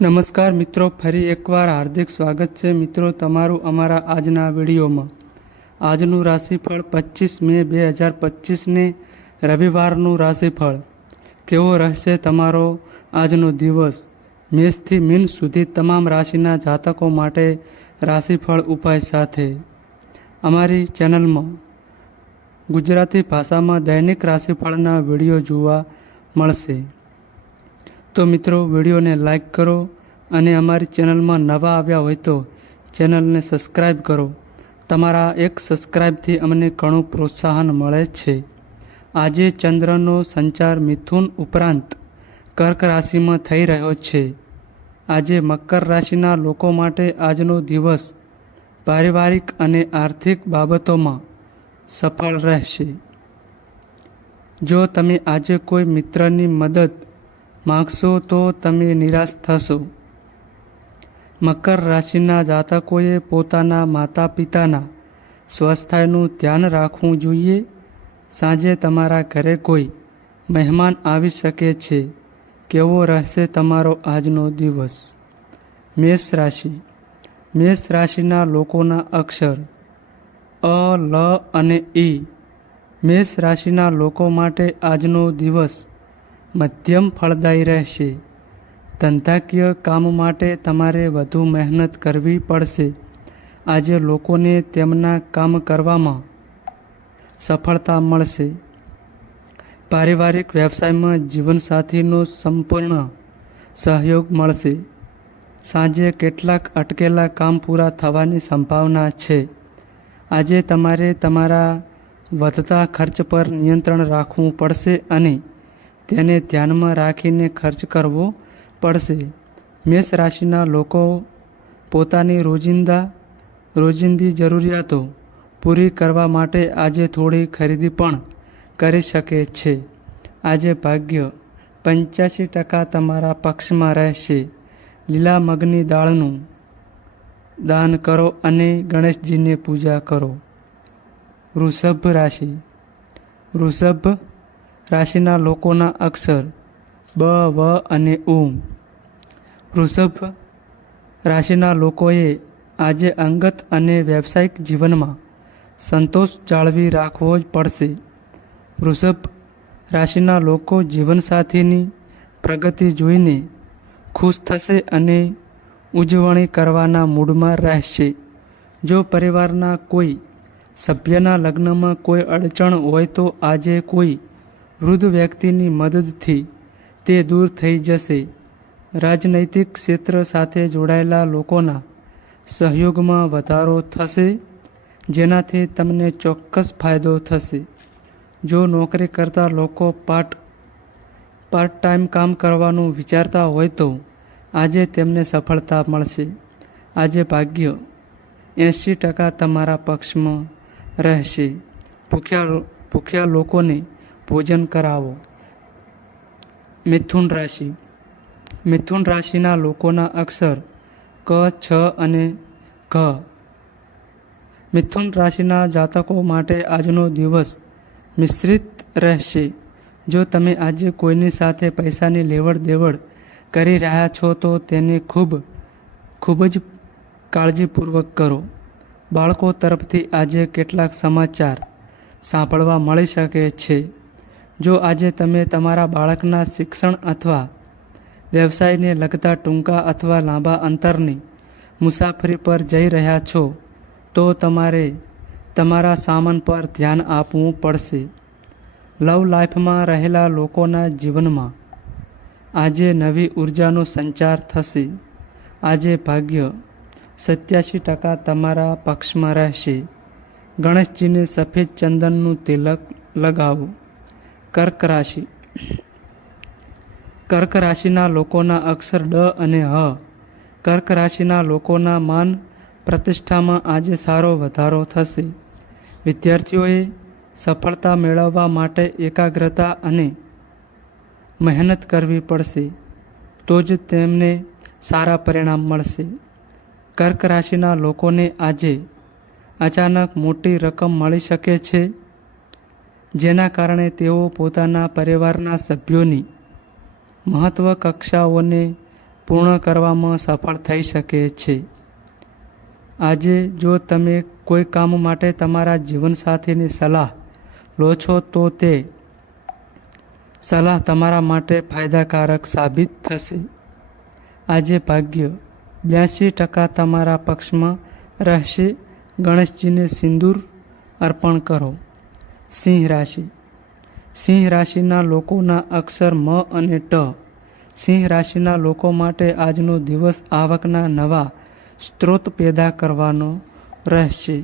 નમસ્કાર મિત્રો, ફરી એકવાર હાર્દિક સ્વાગત છે મિત્રો તમારું અમારા આજના વિડીયોમાં. આજનું રાશિફળ પચીસ મે બે હજાર પચીસને રવિવારનું રાશિફળ. કેવો રહેશે તમારો આજનો દિવસ? મેષથી મીન સુધી તમામ રાશિના જાતકો માટે રાશિફળ ઉપાય સાથે. અમારી ચેનલમાં ગુજરાતી ભાષામાં દૈનિક રાશિફળના વીડિયો જોવા મળશે. તો મિત્રો, વિડીયોને લાઇક કરો અને અમારી ચેનલમાં નવા આવ્યા હોય તો ચેનલને સબસ્ક્રાઈબ કરો. તમારા એક સબસ્ક્રાઈબથી અમને ઘણું પ્રોત્સાહન મળે છે. આજે ચંદ્રનો સંચાર મિથુન ઉપરાંત કર્ક રાશિમાં થઈ રહ્યો છે. આજે મકર રાશિના લોકો માટે આજનો દિવસ પારિવારિક અને આર્થિક બાબતોમાં સફળ રહેશે. જો તમે આજે કોઈ મિત્રની મદદ માગશો તો તમે નિરાશ થશો. મકર રાશિના જાતકોએ પોતાના માતા પિતાના સ્વાસ્થ્યનું ધ્યાન રાખવું જોઈએ. સાંજે તમારા ઘરે કોઈ મહેમાન આવી શકે છે. કેવો રહેશે તમારો આજનો દિવસ? મેષ રાશિ. મેષ રાશિના લોકોના અક્ષર અ, લ અને ઈ. મેષ રાશિના લોકો માટે આજનો દિવસ મધ્યમ ફળદાયી રહેશે. ધંધાકીય કામ માટે તમારે વધુ મહેનત કરવી પડશે. આજે લોકોને તેમના કામ કરવામાં સફળતા મળશે. પારિવારિક વ્યવસાયમાં જીવનસાથીનો સંપૂર્ણ સહયોગ મળશે. સાંજે કેટલાક અટકેલા કામ પૂરા થવાની સંભાવના છે. આજે તમારે તમારા વધતા ખર્ચ પર નિયંત્રણ રાખવું પડશે અને તેને ધ્યાનમાં રાખીને ખર્ચ કરવો પડશે. મેષ રાશિના લોકો પોતાની રોજિંદા, રોજિંદી જરૂરિયાતો પૂરી કરવા માટે આજે થોડી ખરીદી પણ કરી શકે છે. આજે ભાગ્ય પંચ્યાસી ટકા તમારા પક્ષમાં રહેશે. લીલા મગની દાળનું દાન કરો અને ગણેશજીને પૂજા કરો. વૃષભ રાશિ. વૃષભ રાશિના લોકોના અક્ષર બ, વ અને ઉ વૃષભ રાશિના લોકોએ આજે અંગત અને વ્યવસાયિક જીવનમાં સંતોષ જાળવી રાખવો જ પડશે. વૃષભ રાશિના લોકો જીવનસાથીની પ્રગતિ જોઈને ખુશ થશે અને ઉજવણી કરવાના મૂડમાં રહેશે. જો પરિવારના કોઈ સભ્યના લગ્નમાં કોઈ અડચણ હોય તો આજે કોઈ વૃદ્ધ વ્યક્તિની મદદથી તે દૂર થઈ જશે. રાજનૈતિક ક્ષેત્ર સાથે જોડાયેલા લોકોના સહયોગમાં વધારો થશે, જેનાથી તમને ચોક્કસ ફાયદો થશે. જો નોકરી કરતા લોકો પાર્ટ પાર્ટ ટાઈમ કામ કરવાનું વિચારતા હોય તો આજે તેમને સફળતા મળશે. આજે ભાગ્ય એંશી ટકા તમારા પક્ષમાં રહેશે. ભૂખ્યા ભૂખ્યા લોકોને ભોજન કરાવો. મિથુન રાશિ. મિથુન રાશિના લોકોના અક્ષર ક, છ અને ઘ. મિથુન રાશિના જાતકો માટે આજનો દિવસ મિશ્રિત રહેશે. જો તમે આજે કોઈની સાથે પૈસાની લેવડ દેવડ કરી રહ્યા છો, તો તેને ખૂબ ખૂબ જ કાળજીપૂર્વક કરો. બાળકો તરફથી આજે કેટલાક સમાચાર સાંભળવા મળી શકે છે. જો આજે તમે તમારા બાળકના શિક્ષણ અથવા વ્યવસાયને લગતા ટૂંકા અથવા લાંબા અંતરની મુસાફરી પર જઈ રહ્યા છો, તો તમારે તમારા સામાન પર ધ્યાન આપવું પડશે. લવ લાઈફમાં રહેલા લોકોના જીવનમાં આજે નવી ઉર્જાનો સંચાર થશે. આજે ભાગ્ય સત્યાસી ટકા તમારા પક્ષમાં રહેશે. ગણેશજીને સફેદ ચંદનનું તિલક લગાવો. કર્ક રાશિ. કર્ક રાશિના લોકોના અક્ષર ડ અને હ. કર્ક રાશિના લોકોના માન પ્રતિષ્ઠામાં આજે સારો વધારો થશે. વિદ્યાર્થીઓએ સફળતા મેળવવા માટે એકાગ્રતા અને મહેનત કરવી પડશે. તો જ તેમને સારા પરિણામ મળશે. કર્ક રાશિના લોકોને આજે અચાનક મોટી રકમ મળી શકે છે. જેના કારણે તેઓ પોતાના પરિવારના સભ્યોની મહત્વ કક્ષાઓને પૂર્ણ કરવામાં સફળ થઈ શકે છે. આજે જો તમે કોઈ કામ માટે તમારા જીવનસાથીની સલાહ લો છો, તો તે સલાહ તમારા માટે ફાયદાકારક સાબિત થશે. આજે ભાગ્ય બ્યાસી ટકા તમારા પક્ષમાં રહેશે. ગણેશજીને સિંદૂર અર્પણ કરો. સિંહ રાશિ. સિંહ રાશિના લોકોના અક્ષર મ અને ટ. સિંહ રાશિના લોકો માટે આજનો દિવસ આવકના નવા સ્ત્રોત પેદા કરવાનો રહેશે.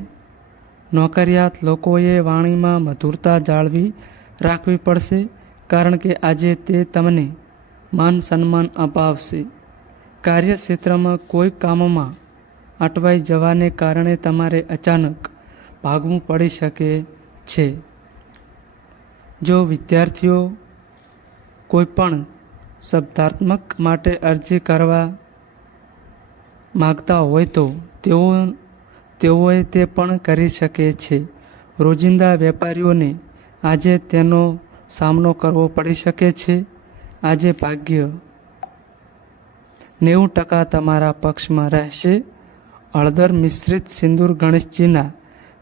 નોકરિયાત લોકોએ વાણીમાં મધુરતા જાળવી રાખવી પડશે, કારણ કે આજે તે તમને માન સન્માન અપાવશે. કાર્યક્ષેત્રમાં કોઈ કામમાં અટવાઈ જવાને કારણે તમારે અચાનક ભાગવું પડી શકે છે. જો વિદ્યાર્થીઓ કોઈ પણ શબ્દાત્મક માટે અરજી કરવા માગતા હોય તો તેઓ, તેઓએ તે પણ કરી શકે છે. રોજિંદા વેપારીઓને આજે તેનો સામનો કરવો પડી શકે છે. આજે ભાગ્ય નેવું ટકા તમારા પક્ષમાં રહેશે. હળદર મિશ્રિત સિંદૂર ગણેશજીના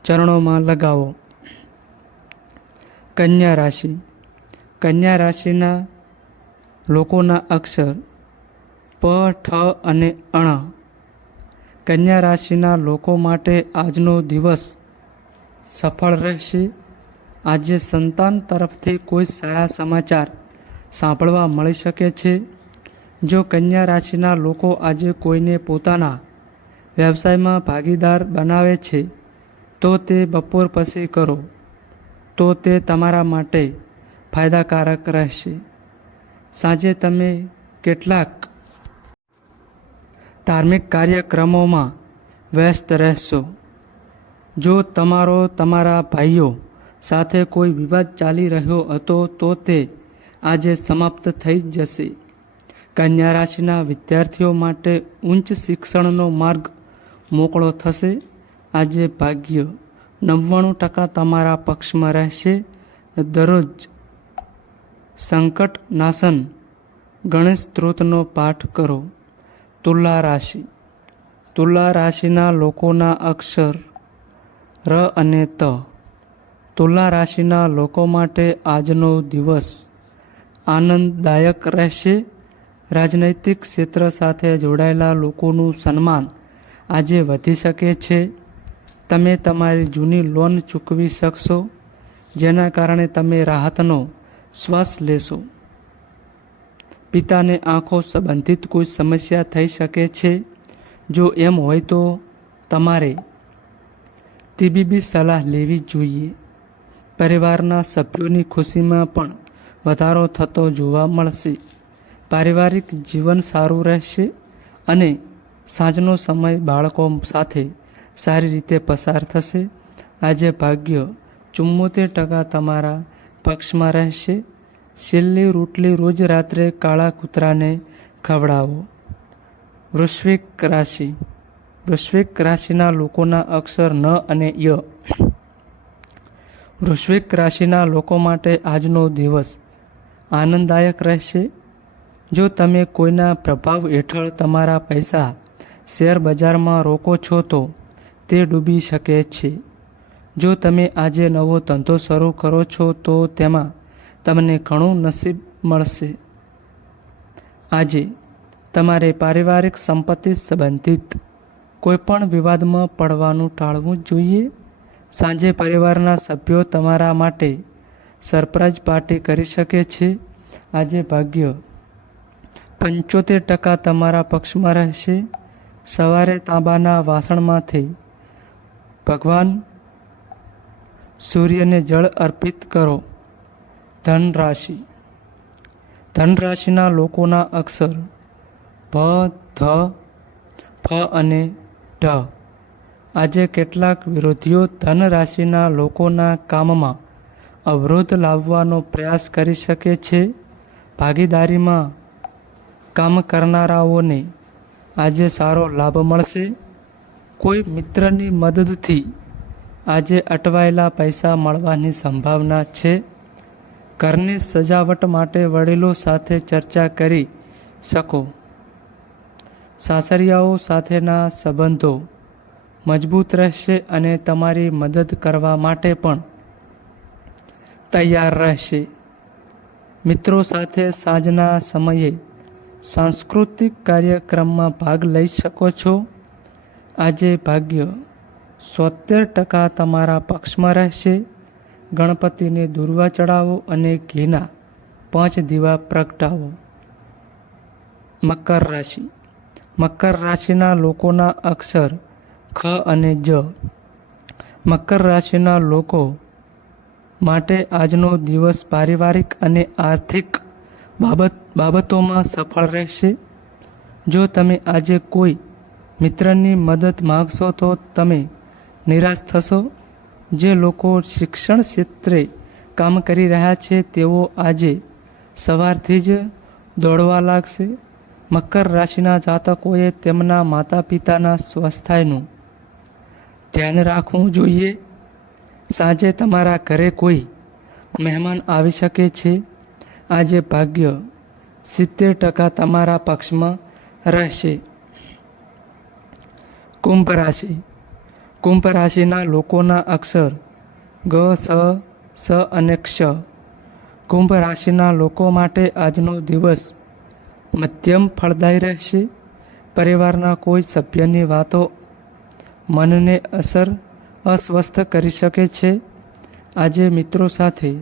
ચરણોમાં લગાવો. કન્યા રાશિ. કન્યા રાશિના લોકોના અક્ષર પ, ઠ અને અણ. કન્યા રાશિના લોકો માટે આજનો દિવસ સફળ રહેશે. આજે સંતાન તરફથી કોઈ સારા સમાચાર સાંભળવા મળી શકે છે. જો કન્યા રાશિના લોકો આજે કોઈને પોતાના વ્યવસાયમાં ભાગીદાર બનાવે છે, તો તે બપોર પછી કરો. તો તે તમારા માટે ફાયદાકારક રહેશે. સાંજે તમે કેટલાક ધાર્મિક કાર્યક્રમોમાં વ્યસ્ત રહેશો. જો તમારો તમારા ભાઈઓ સાથે કોઈ વિવાદ ચાલી રહ્યો હતો તો તે આજે સમાપ્ત થઈ જશે. કન્યા રાશિના વિદ્યાર્થીઓ માટે ઉચ્ચ શિક્ષણનો માર્ગ મોકળો થશે. આજે ભાગ્ય નવ્વાણું ટકા તમારા પક્ષમાં રહેશે. દરરોજ સંકટ નાશન ગણેશ સ્ત્રોતનો પાઠ કરો. તુલા રાશિ. તુલા રાશિના લોકોના અક્ષર ર અને ત. તુલા રાશિના લોકો માટે આજનો દિવસ આનંદદાયક રહેશે. રાજનૈતિક ક્ષેત્ર સાથે જોડાયેલા લોકોનું સન્માન આજે વધી શકે છે. તમે તમારી જૂની લોન ચૂકવી શકશો, જેના કારણે તમે રાહતનો શ્વાસ લેશો. પિતાને આંખો સંબંધિત કોઈ સમસ્યા થઈ શકે છે? જો એમ હોય તો તમારે તબીબી સલાહ લેવી જોઈએ. પરિવારના સભ્યોની ખુશીમાં પણ વધારો થતો જોવા મળશે. પારિવારિક જીવન સારું રહેશે અને સાંજનો સમય બાળકો સાથે સારી રીતે પસાર થશે? આજે ભાગ્ય ચુમ્મોતેર ટકા તમારા પક્ષમાં રહેશે. છેલ્લી રોટલી રોજ રાત્રે કાળા કૂતરાને ખવડાવો. વૃશ્વિક રાશિ. વૃશ્વિક રાશિના લોકોના અક્ષર ન અને ય. વૃશ્વિક રાશિના લોકો માટે આજનો દિવસ આનંદદાયક રહેશે. જો તમે કોઈના પ્રભાવ હેઠળ તમારા પૈસા શેર બજારમાં રોકો છો તો તે ડૂબી શકે છે. જો તમે આજે નવો ધંધો શરૂ કરો છો, તો તેમાં તમને ઘણું નસીબ મળશે. આજે તમારે પારિવારિક સંપત્તિ સંબંધિત કોઈપણ વિવાદમાં પડવાનું ટાળવું જોઈએ. સાંજે પરિવારના સભ્યો તમારા માટે સરપ્રાઈઝ પાર્ટી કરી શકે છે. આજે ભાગ્ય પંચોતેર ટકા તમારા પક્ષમાં રહેશે. સવારે તાંબાના વાસણમાંથી ભગવાન, સૂર્યને જળ અર્પિત કરો. ધન રાશિ ધન રાશિના લોકોના અક્ષર ભ ધ, ફ અને ઢ. આજે કેટલાક વિરોધીઓ ધન રાશિના લોકોના કામમાં અવરોધ લાવવાનો પ્રયાસ કરી શકે છે. ભાગીદારીમાં કામ કરનારાઓને આજે સારો લાભ મળશે. કોઈ મિત્રની મદદથી આજે અટવાયેલા પૈસા મળવાની સંભાવના છે? ઘરની સજાવટ માટે વડીલો સાથે ચર્ચા કરી શકો. સાસરિયાઓ સાથેના સંબંધો મજબૂત રહેશે અને તમારી મદદ કરવા માટે પણ તૈયાર રહેશે. મિત્રો સાથે સાંજના સમયે સાંસ્કૃતિક કાર્યક્રમમાં ભાગ લઈ શકો છો. આજે ભાગ્ય સોતેર ટકા તમારા પક્ષમાં રહેશે. ગણપતિને દુર્વા ચડાવો અને ઘીના પાંચ દીવા પ્રગટાવો. મકર રાશિ. મકર રાશિના લોકોના અક્ષર ખ અને જ. મકર રાશિના લોકો માટે આજનો દિવસ પારિવારિક અને આર્થિક બાબત બાબતોમાં સફળ રહેશે. જો તમે આજે કોઈ મિત્રની મદદ માગશો તો તમે નિરાશ થશો. જે લોકો શિક્ષણ ક્ષેત્રે કામ કરી રહ્યા છે, તેઓ આજે સવારથી જ દોડવા લાગશે. મકર રાશિના જાતકોએ તેમના માતા પિતાના સ્વાસ્થ્યનું ધ્યાન રાખવું જોઈએ. સાંજે તમારા ઘરે કોઈ મહેમાન આવી શકે છે. આજે ભાગ્ય સિત્તેર ટકા તમારા પક્ષમાં રહેશે. કુંભ રાશિ કુંભ રાશિના લોકોના અક્ષર ગ, સ સ અને ક્ષ. કુંભ રાશિના લોકો માટે આજનો દિવસ મધ્યમ ફળદાયી રહેશે. પરિવારના કોઈ સભ્યની વાતો મનને અસર, અસ્વસ્થ કરી શકે છે. આજે મિત્રો સાથે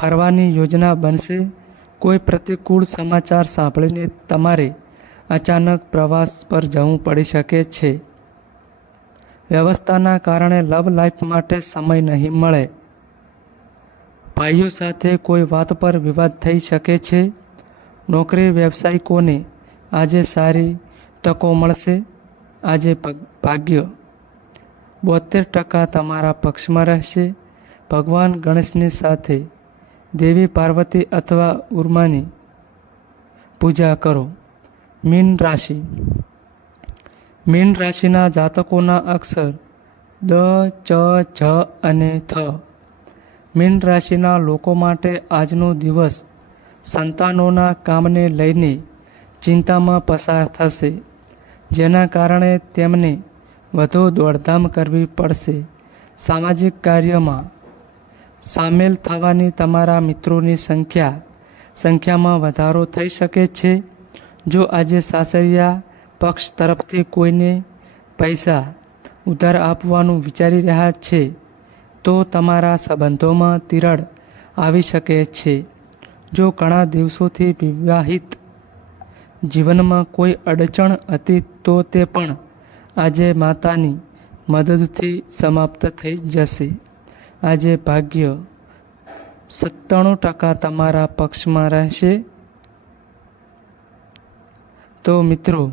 ફરવાની યોજના બનશે. કોઈ પ્રતિકૂળ સમાચાર સાંભળીને તમારે અચાનક પ્રવાસ પર જવું પડી શકે છે. વ્યવસ્થાના કારણે લવ લાઈફ માટે સમય નહીં મળે. ભાઈઓ સાથે કોઈ વાત પર વિવાદ થઈ શકે છે? નોકરી વ્યવસાયિકોને આજે સારી તકો મળશે? આજે ભગ- ભાગ્ય. બોતેર ટકા તમારા પક્ષમાં રહેશે. ભગવાન ગણેશની સાથે દેવી પાર્વતી અથવા ઉર્માની પૂજા કરો. મીન રાશિ. મીન રાશિના જાતકોના અક્ષર દ, ચ જ અને થ. મીન રાશિના લોકો માટે આજનો દિવસ સંતાનોના કામને લઈને ચિંતામાં પસાર થશે, જેના કારણે તેમને વધુ દોડધામ કરવી પડશે. સામાજિક કાર્યમાં સામેલ થવાની તમારા મિત્રોની સંખ્યા સંખ્યામાં વધારો થઈ શકે છે. જો આજે સાસરિયા પક્ષ તરફથી કોઈને પૈસા ઉધાર આપવાનું વિચારી રહ્યા છે, તો તમારા સંબંધોમાં તિરાડ આવી શકે છે. જો ઘણા દિવસોથી વિવાહિત જીવનમાં કોઈ અડચણ હતી, તો તે પણ આજે માતાની મદદથી સમાપ્ત થઈ જશે. આજે ભાગ્ય સત્તાણું ટકા તમારા પક્ષમાં રહેશે. તો મિત્રો